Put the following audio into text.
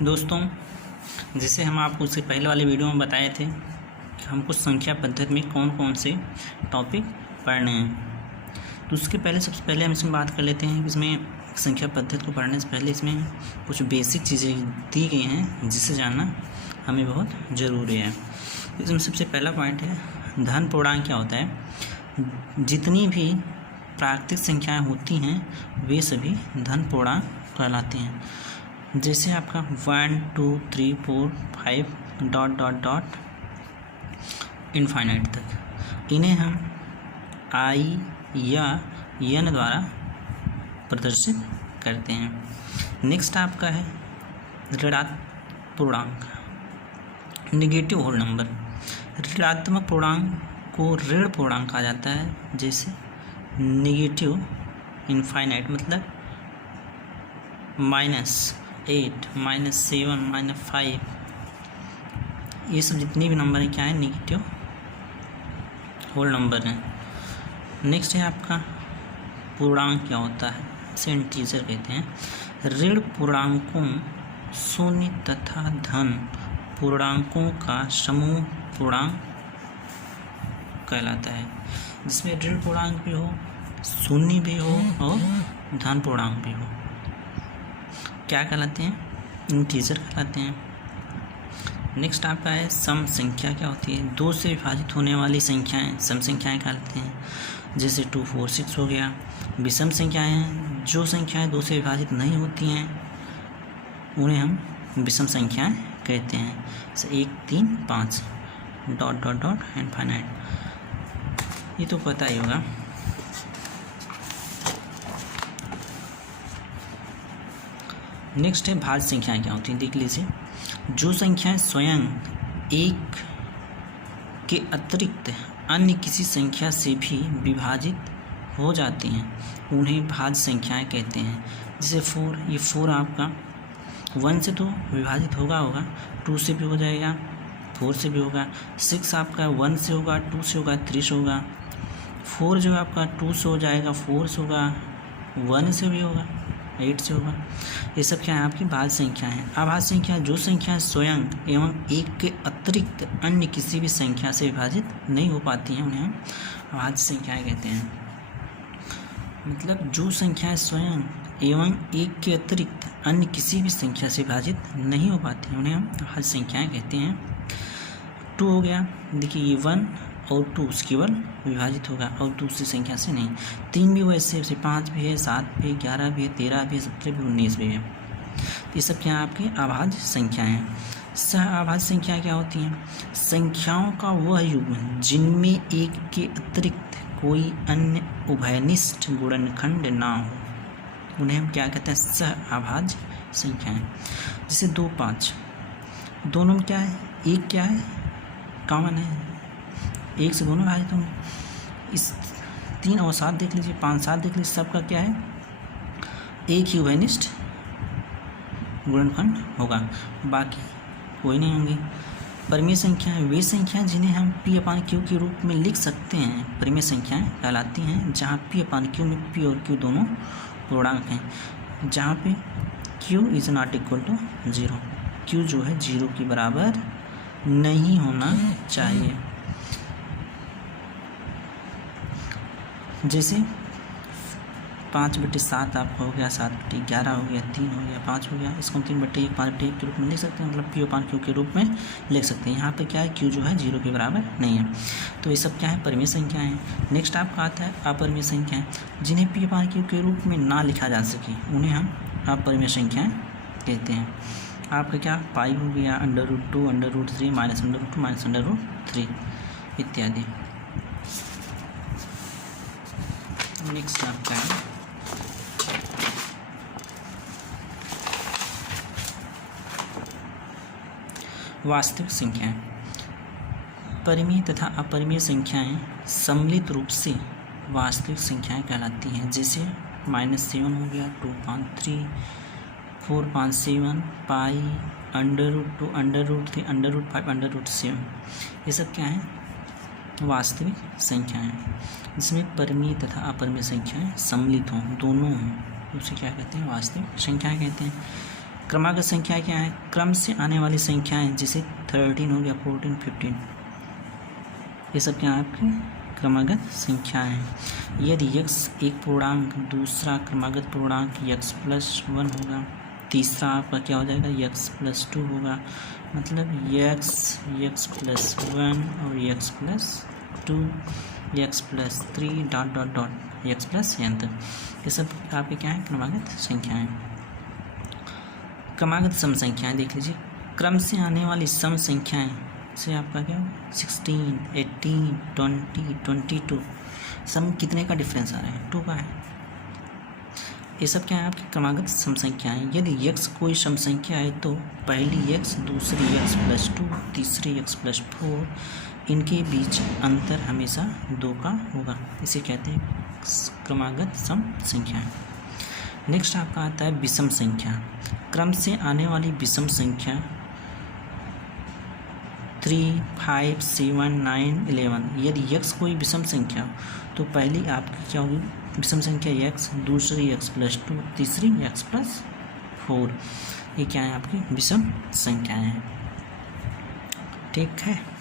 दोस्तों, जैसे हम आपको उससे पहले वाले वीडियो में बताए थे कि हम कुछ संख्या पद्धति में कौन कौन से टॉपिक पढ़ने हैं, तो उसके पहले सबसे पहले हम इसमें बात कर लेते हैं कि इसमें संख्या पद्धति को पढ़ने से पहले इसमें कुछ बेसिक चीज़ें दी गई हैं जिसे जानना हमें बहुत ज़रूरी है। इसमें सबसे पहला पॉइंट है धन पूर्णांक क्या होता है। जितनी भी प्राकृतिक संख्याएँ होती हैं वे सभी धन पूर्णांक कहलाते हैं। जैसे आपका 1 2 3 4 5 डॉट डॉट डॉट इनफाइनाइट तक, इन्हें हम आई या एन द्वारा प्रदर्शित करते हैं। नेक्स्ट आपका है ऋणात्मक पूर्णांक, नेगेटिव होल नंबर। ऋणात्मक पूर्णांक को ऋण पूर्णांक कहा जाता है। जैसे नेगेटिव इनफाइनाइट मतलब -8 -7 -5, ये सब जितनी भी नंबर हैं क्या है, नेगेटिव होल नंबर हैं। नेक्स्ट है आपका पूर्णांक क्या होता है, इसे इंटीजर कहते हैं। ऋण पूर्णांकों शून्य तथा धन पूर्णांकों का समूह पूर्णांक कहलाता है, जिसमें ऋण पूर्णांक भी हो, शून्य भी हो और धन पूर्णांक भी हो, क्या कहलाते हैं, इंटीजर कहलाते हैं। नेक्स्ट आपका है सम संख्या क्या होती है। दो से विभाजित होने वाली संख्याएं सम संख्याएं कहलाती हैं। जैसे 2 4 6 हो गया। विषम संख्याएं हैं, जो संख्याएं दो से विभाजित नहीं होती हैं उन्हें हम विषम संख्याएं कहते हैं। जैसे 1 3 5 डॉट डॉट डॉट इनफाइनाइट, ये तो पता ही होगा। नेक्स्ट है भाज्य संख्याएं क्या होती हैं, देख लीजिए। जो संख्याएं स्वयं एक के अतिरिक्त अन्य किसी संख्या से भी विभाजित हो जाती हैं उन्हें भाज्य संख्याएं कहते हैं। जैसे 4, ये 4 आपका 1 से तो विभाजित होगा 2 से भी हो जाएगा, 4 से भी होगा। 6 आपका 1 से होगा, 2 से होगा, 3 से होगा। 4 जो है आपका 2 से हो जाएगा, 4 से होगा, 1 से भी होगा, 8 से होगा। ये सब क्या है, आपकी भाज्य संख्या है। अभाज्य संख्या जो संख्या स्वयं एवं एक के अतिरिक्त अन्य किसी भी संख्या से विभाजित नहीं हो पाती हैं उन्हें हम अभाज्य संख्याएं कहते हैं। मतलब जो संख्याएं स्वयं एवं एक के अतिरिक्त अन्य किसी भी संख्या से विभाजित नहीं हो पाती हैं उन्हें हम अभाज्य संख्याएं कहते हैं। 2 हो गया, देखिए ये 1 और 2 केवल विभाजित होगा और दूसरी संख्या से नहीं। 3 भी वैसे 5 भी है, 7 भी है, 11 भी है, 13 भी है, 17 भी, 19 भी है। ये सब क्या आपकी अभाज्य संख्याएं हैं। सह अभाज्य संख्या क्या होती हैं, संख्याओं का वह युग्म जिनमें एक के अतिरिक्त कोई अन्य उभयनिष्ठ गुणनखंड ना हो उन्हें हम क्या कहते हैं, सह अभाज्य संख्याएं। जैसे 2 5, दोनों में क्या है, एक क्या है, कॉमन है, एक से दोनों विभाजित होंगे। इस 3 और 7 देख लीजिए, 5 7 देख लीजिए, सबका क्या है, एक ही उभयनिष्ठ गुणनखंड होगा, बाकी कोई नहीं होंगे। परिमेय संख्याएं वे संख्याएं जिन्हें हम P/Q के रूप में लिख सकते हैं परिमेय संख्याएं कहलाती हैं, जहाँ P/Q में P और Q दोनों पूर्णांक हैं, जहाँ पे Q is not equal to 0, Q जो है 0 के बराबर नहीं होना चाहिए। जैसे 5/7 आपका हो गया, 7/11 हो गया, 3 हो गया, 5 हो गया, इसको 3/1 5/1 के रूप में लिख सकते हैं, मतलब P/Q के रूप में लिख सकते हैं। यहाँ पे क्या है, Q जो है 0 के बराबर नहीं है। तो ये सब क्या है, परिमेय संख्याएं हैं। नेक्स्ट आपका आता है अपरिमेय संख्याएं, जिन्हें P/Q के रूप में ना लिखा जा सके उन्हें हम अपरिमेय संख्याएँ कहते हैं। आपका क्या, पाई हो गया, √2 √3 -√2 -√3 इत्यादि। नेक्स्ट आपका है वास्तविक संख्याएं। परिमेय तथा अपरिमेय संख्याएं सम्मिलित रूप से वास्तविक संख्याएं कहलाती हैं। जैसे -7 हो गया, 2 5 3 4 5 7, पाई, √2 √3 √5 √7, ये सब क्या है, वास्तविक संख्याएं। जिसमें परिमेय तथा अपरिमेय संख्याएं सम्मिलित हों, दोनों हों, उसे क्या कहते हैं, वास्तविक संख्याएं कहते हैं। क्रमागत संख्या क्या है? क्रम से आने वाली संख्याएं, जैसे 13 हो गया, 14, 15, ये सब क्या है आपकी क्रमागत संख्याएं हैं। यदि x एक पूर्णांक, दूसरा क्रमागत पूर्णांक x+1 होगा, तीसरा आपका क्या हो जाएगा x+2 होगा, मतलब x+1 और x+2, x+3 dot dot dot x+n तक, ये सब आपके क्या है क्रमागत संख्याएं। क्रमागत सम संख्याएं देख लीजिए। क्रम से आने वाली सम संख्याएं से आपका क्या 16, 18, 20, 22, सम कितने का डिफरेंस आ रहा है? 2 का है। ये सब क्या है आपकी क्रमागत सम संख्याएं। यदि x कोई सम संख्या है तो पहली x, दूसरी x+2, तीसरी x+4, इनके बीच अंतर हमेशा 2 का होगा, इसे कहते हैं क्रमागत सम संख्याएं। नेक्स्ट आपका आता है विषम संख्या। क्रम से आने वाली विषम संख्या 3, 5, 7, 9, 11। यदि x कोई विषम संख्या तो पहली आपकी क्या होगी विषम संख्या x, दूसरी x+2, तीसरी x+4, ये क्या है आपकी विषम संख्याएं हैं। ठीक है।